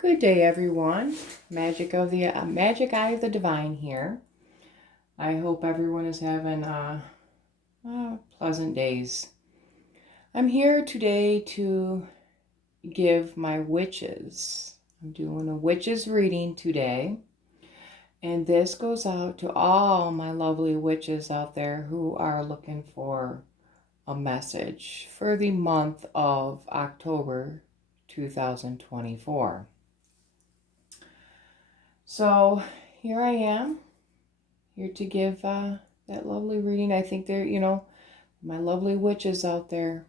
Good day, everyone. Magic Eye of the Divine here. I hope everyone is having pleasant days. I'm here today to give my witches. I'm doing a witches reading today, and this goes out to all my lovely witches out there who are looking for a message for the month of October 2024. So here I am, here to give that lovely reading. I think they're, my lovely witches out there.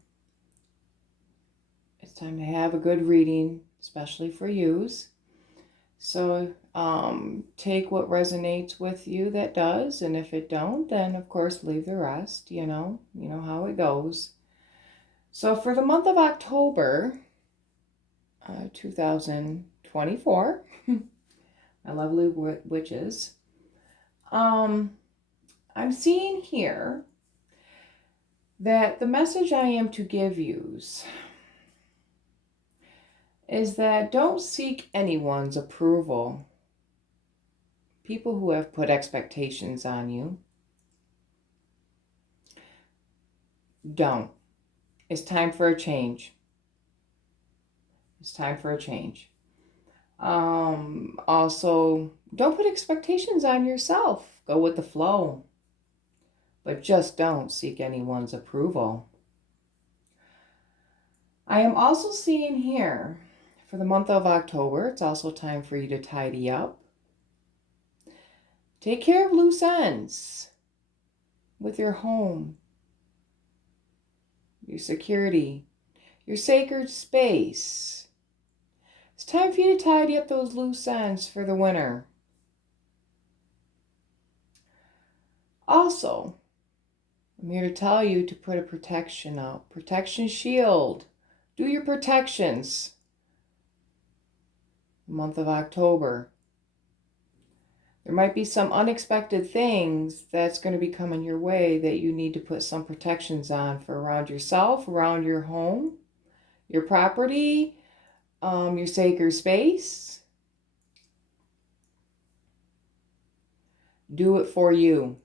It's time to have a good reading, especially for yous. So take what resonates with you that does, and if it don't, then of course leave the rest. You know how it goes. So for the month of October, 2024. My lovely witches. I'm seeing here that the message I am to give yous is that don't seek anyone's approval. People who have put expectations on you, don't. It's time for a change. It's time for a change. Also, don't put expectations on yourself. Go with the flow. But just don't seek anyone's approval. I am also seeing here, for the month of October, it's also time for you to tidy up. Take care of loose ends with your home, your security, your sacred space. It's time for you to tidy up those loose ends for the winter. Also, I'm here to tell you to put a protection out. Protection shield. Do your protections. The month of October. There might be some unexpected things that's going to be coming your way that you need to put some protections on for around yourself, around your home, your property, your sacred space. Do it for you.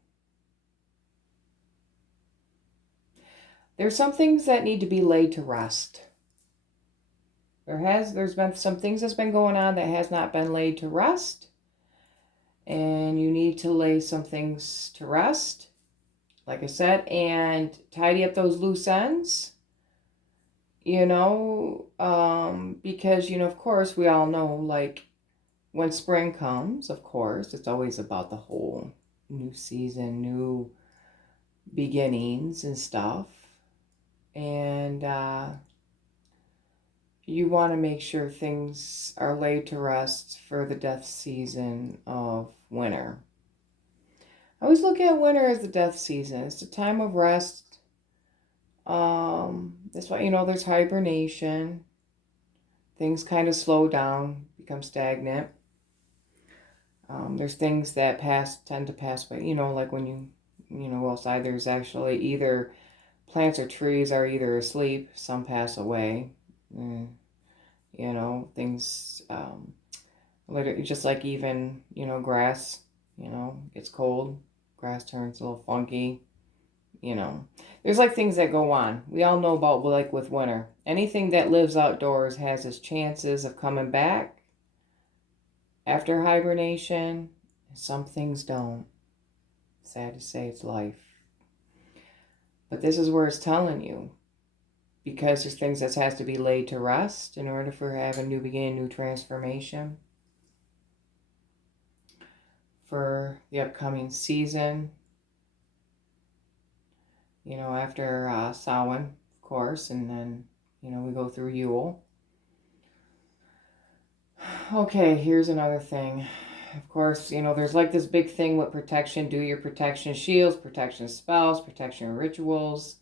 There's some things that need to be laid to rest. There's been some things that's been going on that has not been laid to rest. And you need to lay some things to rest, like I said, and tidy up those loose ends. Because, of course, we all know, like, when spring comes, of course, it's always about the whole new season, new beginnings and stuff. And you want to make sure things are laid to rest for the death season of winter. I always look at winter as the death season. It's a time of rest. That's why, there's hibernation. Things kind of slow down, become stagnant. There's things that tend to pass away. Like when you go outside, there's actually either plants or trees are either asleep, some pass away. Things, literally just like even, grass, gets cold, grass turns a little funky, There's like things that go on. We all know about, like with winter. Anything that lives outdoors has its chances of coming back after hibernation. Some things don't. Sad to say, it's life. But this is where it's telling you, because there's things that has to be laid to rest in order for have a new beginning, new transformation for the upcoming season. After Samhain, of course, and then, we go through Yule. Okay, here's another thing. Of course, there's like this big thing with protection. Do your protection shields, protection spells, protection rituals.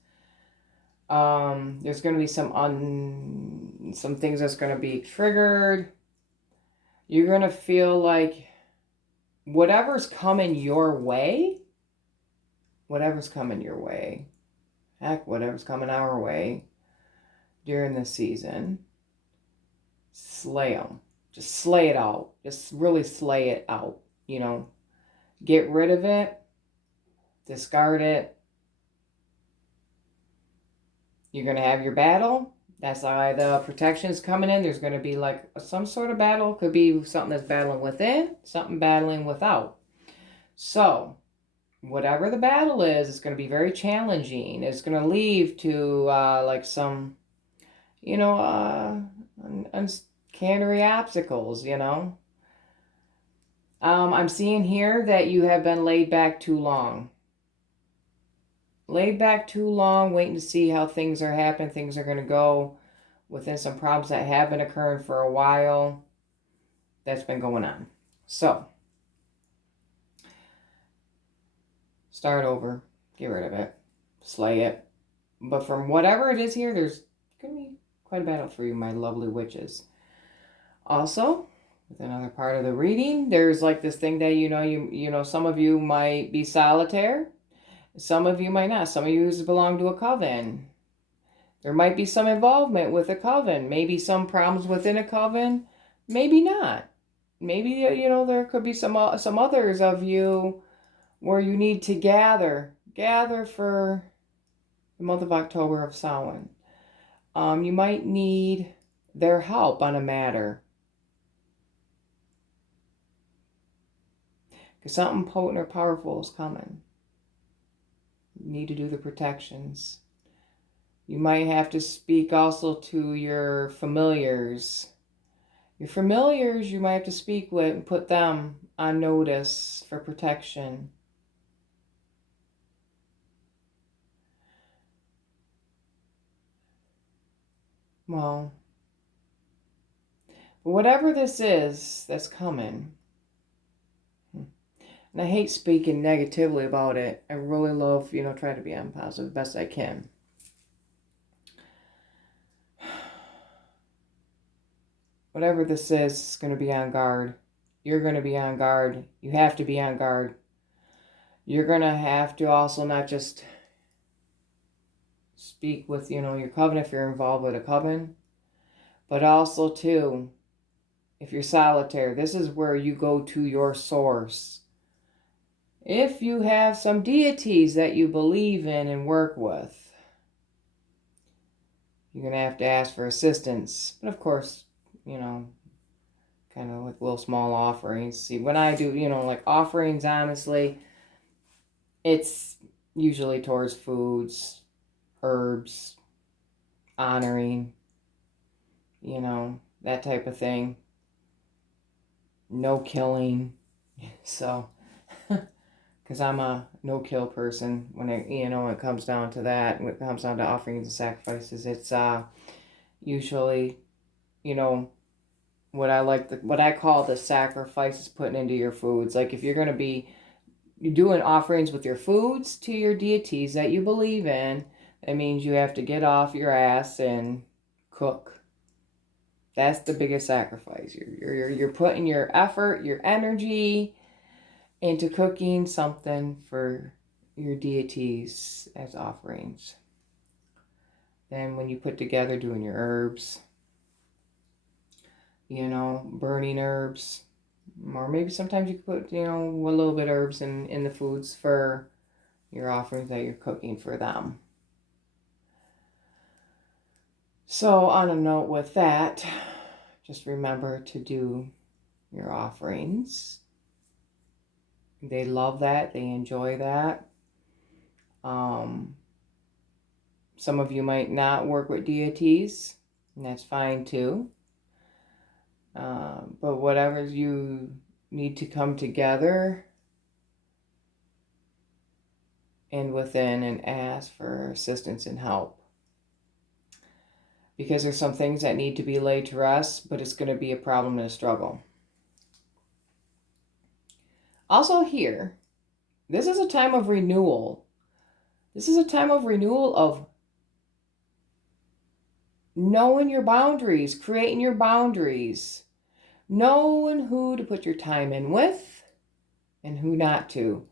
There's going to be some things that's going to be triggered. You're going to feel like whatever's coming your way, heck, whatever's coming our way during this season, slay them. Just slay it out. Just really slay it out. You know, get rid of it, discard it. You're going to have your battle. That's why the protection's coming in. There's going to be like some sort of battle. Could be something that's battling within, something battling without. So, whatever the battle is, it's going to be very challenging. It's going to lead to like some, you know, uncanny obstacles, you know. I'm seeing here that you have been laid back too long. Laid back too long, waiting to see how things are happening, things are going to go within some problems that have been occurring for a while. That's been going on. So, start over, get rid of it, slay it. But from whatever it is here, there's going to be quite a battle for you, my lovely witches. Also, with another part of the reading, there's like this thing that you know, some of you might be solitaire. Some of you might not. Some of you belong to a coven. There might be some involvement with a coven. Maybe some problems within a coven. Maybe not. Maybe, you know, there could be some others of you where you need to gather for the month of October of Samhain. You might need their help on a matter. Because something potent or powerful is coming. You need to do the protections. You might have to speak also to your familiars. Your familiars you might have to speak with and put them on notice for protection. Well, whatever this is that's coming, and I hate speaking negatively about it. I really love, you know, trying to be on positive the best I can. Whatever this is going to be on guard. You're going to be on guard. You have to be on guard. You're going to have to also not just speak with, you know, your coven if you're involved with a coven, but also too, if you're solitaire, this is where you go to your source. If you have some deities that you believe in and work with, you're going to have to ask for assistance. But of course, you know, kind of like little small offerings. See, when I do, you know, like offerings, honestly, it's usually towards foods, herbs, honoring, you know, that type of thing. No killing. So, because I'm a no-kill person when it comes down to that, when it comes down to offerings and sacrifices, it's usually, you know, what I call the sacrifices putting into your foods. Like if you're going to be doing offerings with your foods to your deities that you believe in, that means you have to get off your ass and cook. That's the biggest sacrifice. You're putting your effort, your energy into cooking something for your deities as offerings. Then when you put together doing your herbs, you know, burning herbs, or maybe sometimes you put, you know, a little bit of herbs in the foods for your offerings that you're cooking for them. So on a note with that, just remember to do your offerings. They love that. They enjoy that. Some of you might not work with deities, and that's fine too. But whatever you need to come together and within and ask for assistance and help. Because there's some things that need to be laid to rest, but it's going to be a problem and a struggle. Also here, this is a time of renewal. This is a time of renewal of knowing your boundaries, creating your boundaries, knowing who to put your time in with and who not to,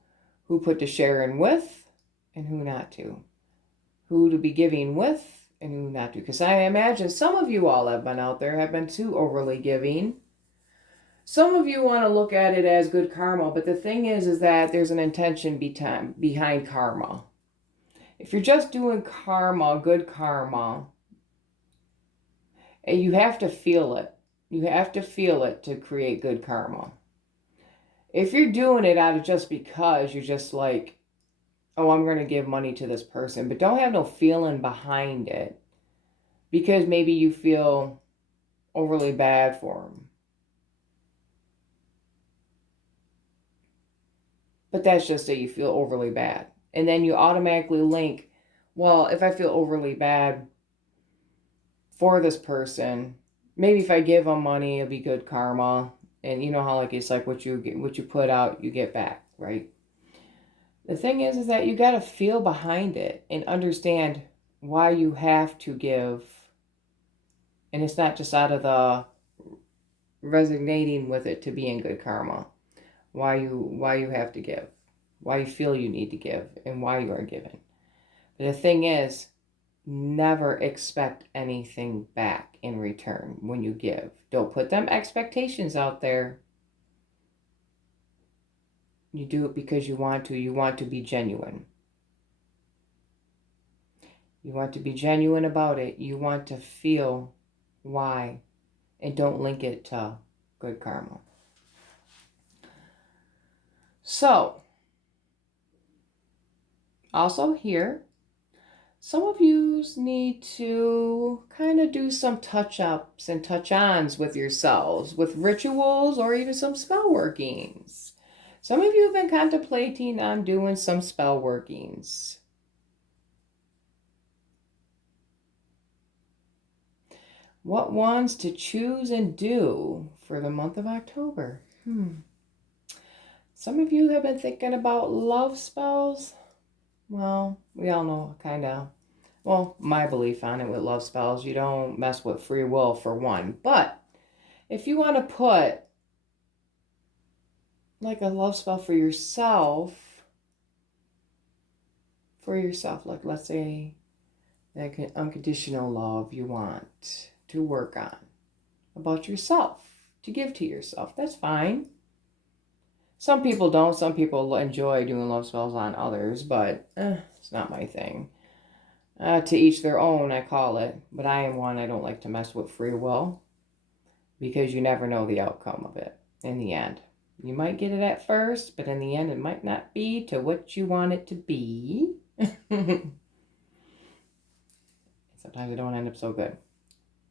who put to share in with and who not to, who to be giving with and who not to. Because I imagine some of you all have been out there, have been too overly giving, Some of you want to look at it as good karma, but the thing is that there's an intention behind karma. If you're just doing karma, good karma, you have to feel it. You have to feel it to create good karma. If you're doing it out of just because, you're just like, oh, I'm going to give money to this person, but don't have no feeling behind it because maybe you feel overly bad for them. But that's just that you feel overly bad. And then you automatically link, well, if I feel overly bad for this person, maybe if I give them money, it'll be good karma. And you know how like it's like what you put out, you get back, right? The thing is that you got to feel behind it and understand why you have to give. And it's not just out of the resonating with it to be in good karma. Why you have to give. Why you feel you need to give and why you are giving. But the thing is, never expect anything back in return when you give. Don't put them expectations out there. You do it because you want to. You want to be genuine. You want to be genuine about it. You want to feel why. And don't link it to good karma. So, also here, some of you need to kind of do some touch-ups and touch-ons with yourselves, with rituals or even some spell workings. Some of you have been contemplating on doing some spell workings. What ones to choose and do for the month of October? Some of you have been thinking about love spells. Well, we all know kind of, well, my belief on it with love spells, you don't mess with free will for one. But if you want to put like a love spell for yourself, like let's say that unconditional love you want to work on about yourself, to give to yourself, that's fine. Some people don't. Some people enjoy doing love spells on others, but it's not my thing. To each their own, I call it. But I am one, I don't like to mess with free will because you never know the outcome of it in the end. You might get it at first, but in the end, it might not be to what you want it to be. Sometimes it don't end up so good.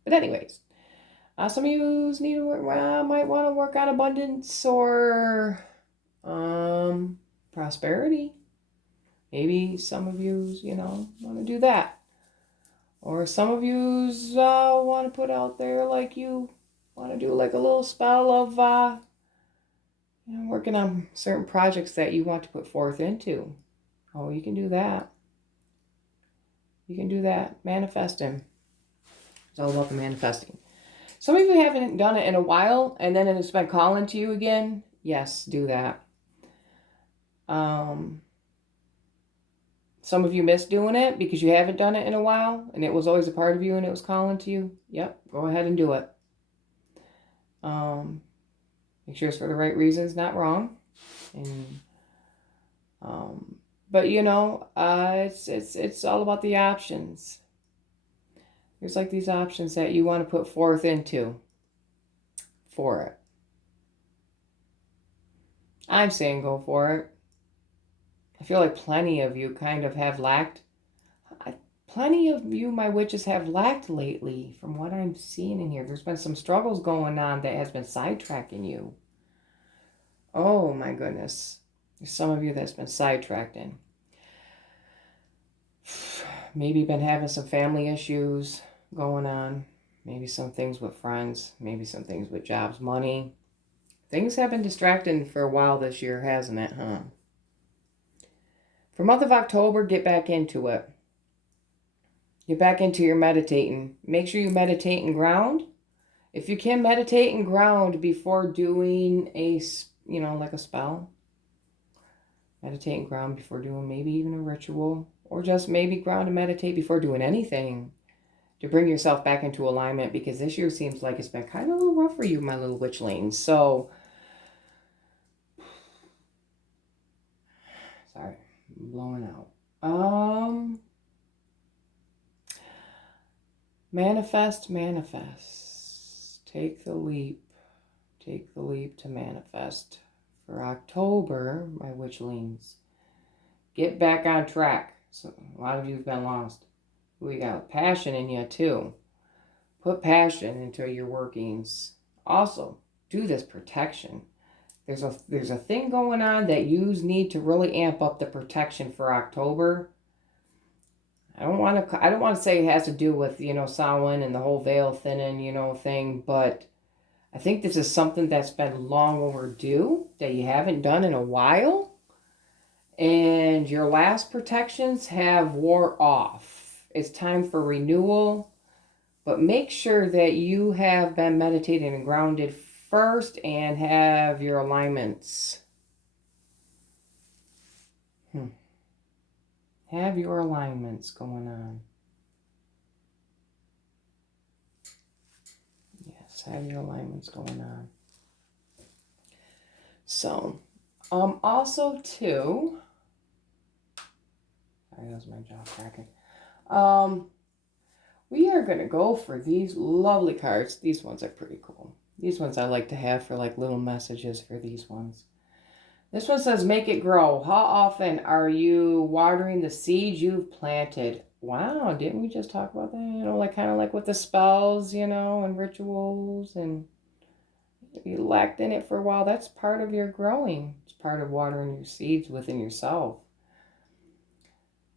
But anyways, some of you need to might want to work on abundance or prosperity. Maybe some of you, want to do that. Or some of you want to put out there like you want to do like a little spell of working on certain projects that you want to put forth into. Oh, you can do that. You can do that. Manifesting. It's all about the manifesting. Some of you haven't done it in a while and then it's been calling to you again. Yes, do that. Some of you miss doing it because you haven't done it in a while and it was always a part of you and it was calling to you. Yep, go ahead and do it. Make sure it's for the right reasons, not wrong. And but it's all about the options. There's like these options that you want to put forth into for it. I'm saying go for it. I feel like plenty of you kind of have lacked. Plenty of you, my witches, have lacked lately from what I'm seeing in here. There's been some struggles going on that has been sidetracking you. Oh my goodness. There's some of you that's been sidetracking. Maybe been having some family issues going on. Maybe some things with friends. Maybe some things with jobs, money. Things have been distracting for a while this year, hasn't it, huh? For month of October, get back into it. Get back into your meditating. Make sure you meditate and ground. If you can meditate and ground before doing like a spell. Meditate and ground before doing maybe even a ritual. Or just maybe ground and meditate before doing anything. to bring yourself back into alignment, because this year seems like it's been kind of a little rough for you, my little witchlings. So, sorry, I'm blowing out. Manifest, manifest. Take the leap. Take the leap to manifest. For October, my witchlings, get back on track. So a lot of you have been lost. We got passion in you too. Put passion into your workings. Also, do this protection. There's a thing going on that you need to really amp up the protection for October. I don't want to say it has to do with, Samhain and the whole veil thinning, thing, but I think this is something that's been long overdue that you haven't done in a while. And your last protections have wore off. It's time for renewal. But make sure that you have been meditated and grounded first and have your alignments. Have your alignments going on. Yes, have your alignments going on. So, also too, sorry, that was my jaw cracking. We are going to go for these lovely cards. These ones are pretty cool. These ones I like to have for like little messages for these ones. This one says, make it grow. How often are you watering the seeds you've planted? Wow, didn't we just talk about that? Like kind of like with the spells, and rituals, and you lacked in it for a while. That's part of your growing. It's part of watering your seeds within yourself.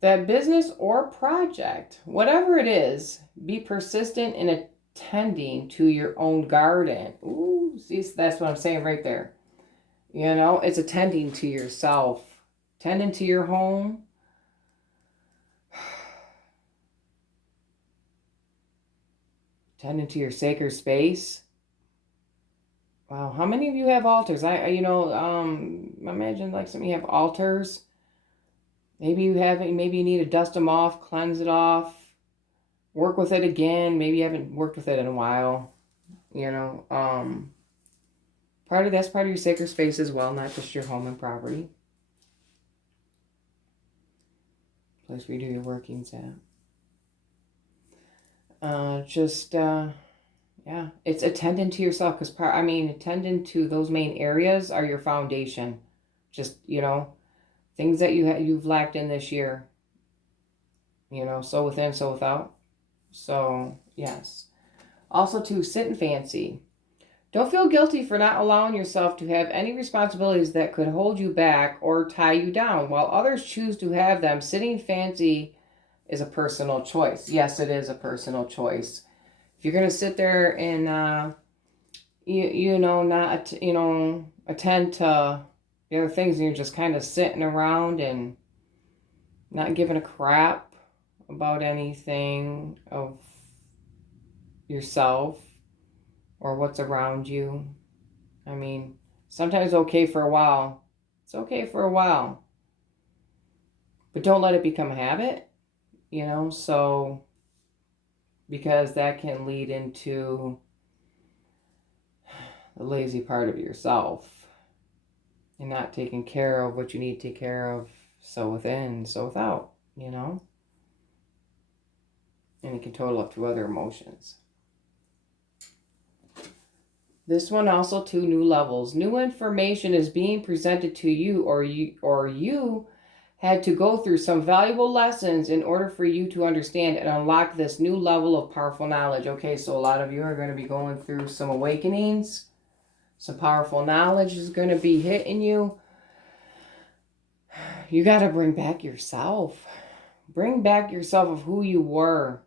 That business or project, whatever it is, be persistent in attending to your own garden. Ooh, see, that's what I'm saying right there. It's attending to yourself, tending to your home. Tending to your sacred space. Wow, how many of you have altars? Imagine like some of you have altars. Maybe you haven't, maybe you need to dust them off, cleanse it off, work with it again. Maybe you haven't worked with it in a while. That's part of your sacred space as well, not just your home and property. Place where you do your workings at. It's attending to yourself, because attending to those main areas are your foundation. Just, things that you've lacked in this year. So within, so without. So, yes. Also, to sit and fancy. Don't feel guilty for not allowing yourself to have any responsibilities that could hold you back or tie you down. While others choose to have them, sitting fancy is a personal choice. Yes, it is a personal choice. If you're going to sit there and, not, attend to the other things, and you're just kind of sitting around and not giving a crap about anything of yourself or what's around you. Sometimes it's okay for a while. It's okay for a while. But don't let it become a habit, because that can lead into the lazy part of yourself and not taking care of what you need to take care of, so within, so without, And it can total up to other emotions. This one also to new levels. New information is being presented to you, or you had to go through some valuable lessons in order for you to understand and unlock this new level of powerful knowledge. Okay, so a lot of you are going to be going through some awakenings. Some powerful knowledge is going to be hitting you. You got to bring back yourself. Bring back yourself of who you were.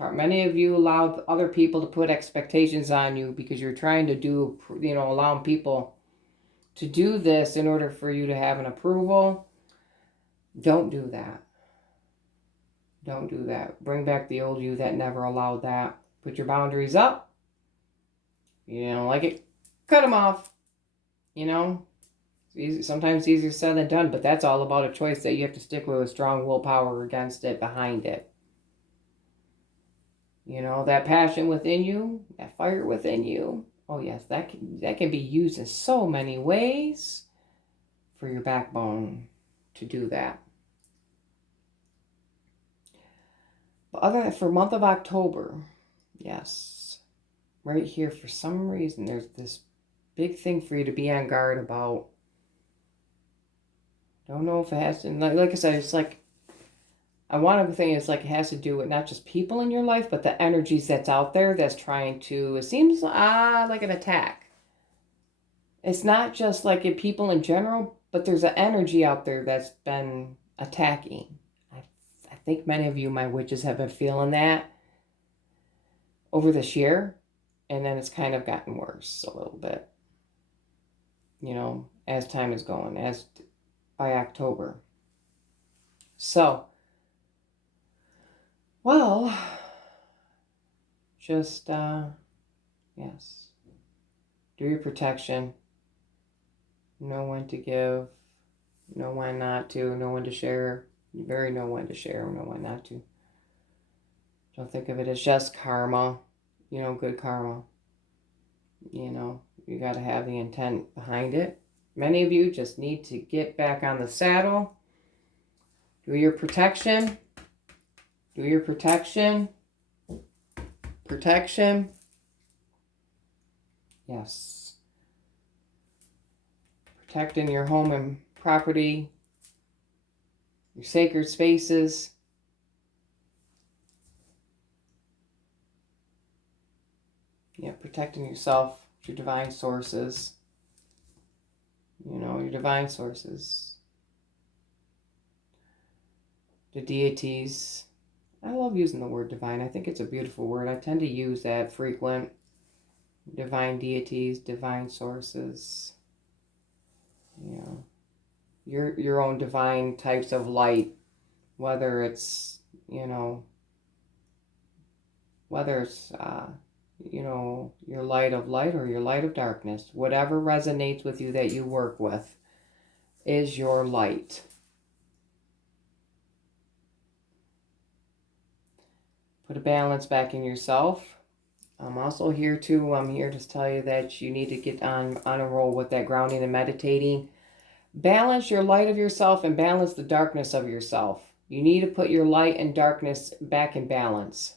Many of you allowed other people to put expectations on you because you're trying to do, allowing people to do this in order for you to have an approval. Don't do that. Don't do that. Bring back the old you that never allowed that. Put your boundaries up. You don't like it, cut them off. It's sometimes easier said than done, but that's all about a choice that you have to stick with strong willpower against it, behind it. You know, that passion within you, that fire within you. Oh yes, that can be used in so many ways for your backbone to do that. But other than for month of October, yes, right here for some reason there's this big thing for you to be on guard about. Don't know if it has to, like I said, it's like I want to think it's like it has to do with not just people in your life, but the energies that's out there that's trying to, it seems like an attack. It's not just like in people in general, but there's an energy out there that's been attacking. I think many of you, my witches, have been feeling that over this year, and then it's kind of gotten worse a little bit, you know, as time is going, as by October. So, well, just, yes, do your protection. Know when to give, know when not to, know when to share. You very know when to share, know when not to. Don't think of it as just karma, you know, good karma. You know, you got to have the intent behind it. Many of you just need to get back on the saddle. Do your protection. Do your protection. Protection. Yes. Protecting your home and property, your sacred spaces. Yeah, protecting yourself, your divine sources. You know, your divine sources. The deities. I love using the word divine. I think it's a beautiful word. I tend to use that frequent. Divine deities, divine sources. You know, your own divine types of light, whether it's, you know, whether it's, you know, your light of light or your light of darkness, whatever resonates with you that you work with is your light. Put a balance back in yourself. I'm also here to, I'm here to tell you that you need to get on a roll with that grounding and meditating. Balance your light of yourself and balance the darkness of yourself. You need to put your light and darkness back in balance.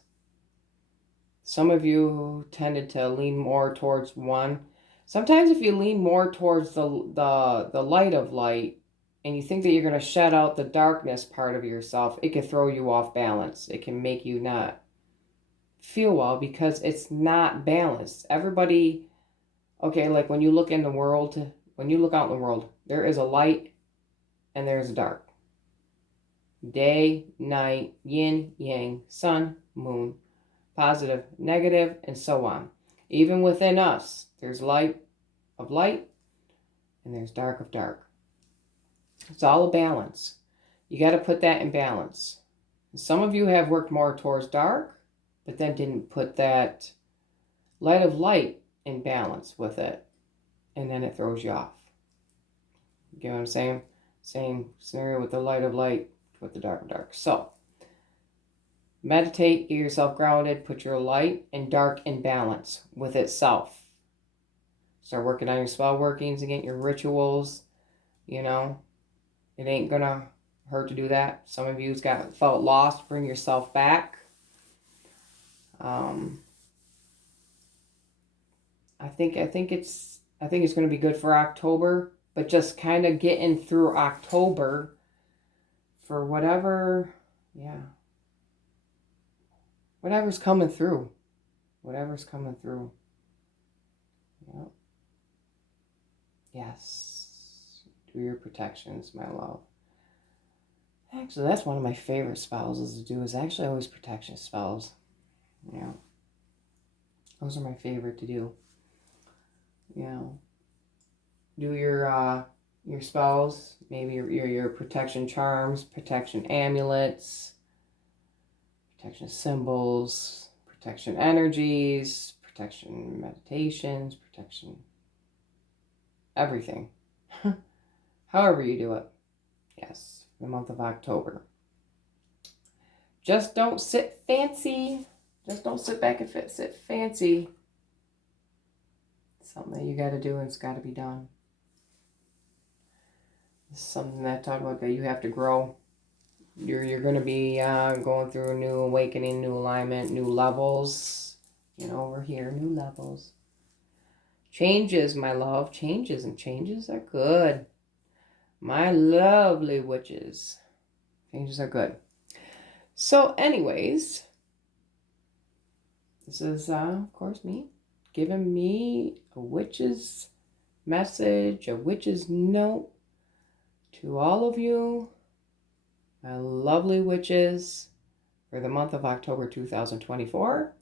Some of you tended to lean more towards one. Sometimes if you lean more towards the light of light and you think that you're going to shut out the darkness part of yourself, it can throw you off balance. It can make you not feel well because it's not balanced. Everybody, okay, like when you look in the world, when you look out in the world, there is a light and there's a dark. Day, night, yin, yang, sun, moon, positive, negative, and so on. Even within us, there's light of light and there's dark of dark. It's all a balance. You got to put that in balance. Some of you have worked more towards dark, but then didn't put that light of light in balance with it, and then it throws you off. You get what I'm saying? Same scenario with the light of light with the dark of dark. So, meditate, get yourself grounded, put your light and dark in balance with itself. Start working on your spell workings again, your rituals, you know. It ain't gonna hurt to do that. Some of you's felt lost, bring yourself back. I think it's going to be good for October, but just kind of getting through October for whatever, yeah, whatever's coming through, whatever's coming through. Yep. Yes, do your protections, my love. Actually, that's one of my favorite spells is to do is actually always protection spells. Yeah. Those are my favorite to do. You know, do your spells, maybe your protection charms, protection amulets, protection symbols, protection energies, protection meditations, protection everything. However you do it. Yes, the month of October. Just don't sit fancy. Just don't sit back and sit fancy. It's something that you got to do and it's got to be done. It's something that I talk about that you have to grow. You're going to be going through a new awakening, new alignment, new levels. You know, we're here, new levels. Changes, my love, changes, and changes are good. My lovely witches. Changes are good. So anyways, this is, of course, me giving me a witch's message, a witch's note to all of you, my lovely witches, for the month of October 2024.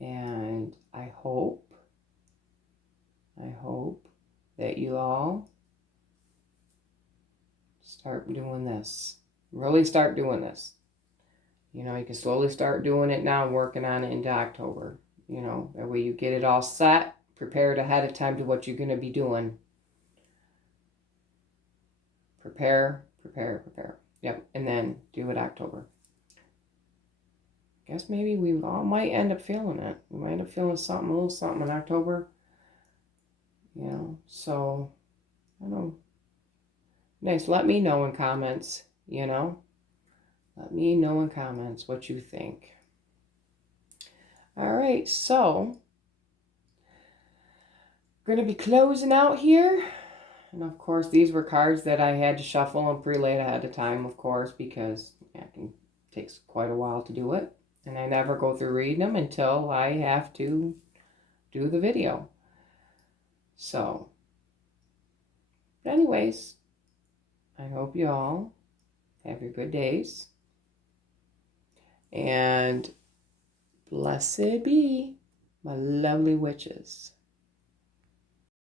And I hope that you all start doing this. Really start doing this. You know, you can slowly start doing it now, working on it into October. You know, that way you get it all set, prepared ahead of time to what you're going to be doing. Prepare. Yep, and then do it October. Guess maybe we all might end up feeling it. We might end up feeling something, a little something in October. You know, so, I don't know. Nice, let me know in comments, you know. Let me know in comments what you think. All right, so we're going to be closing out here. And of course, these were cards that I had to shuffle and pre-lay ahead of time, of course, because it takes quite a while to do it. And I never go through reading them until I have to do the video. So, anyways, I hope you all have your good days. And blessed be my lovely witches.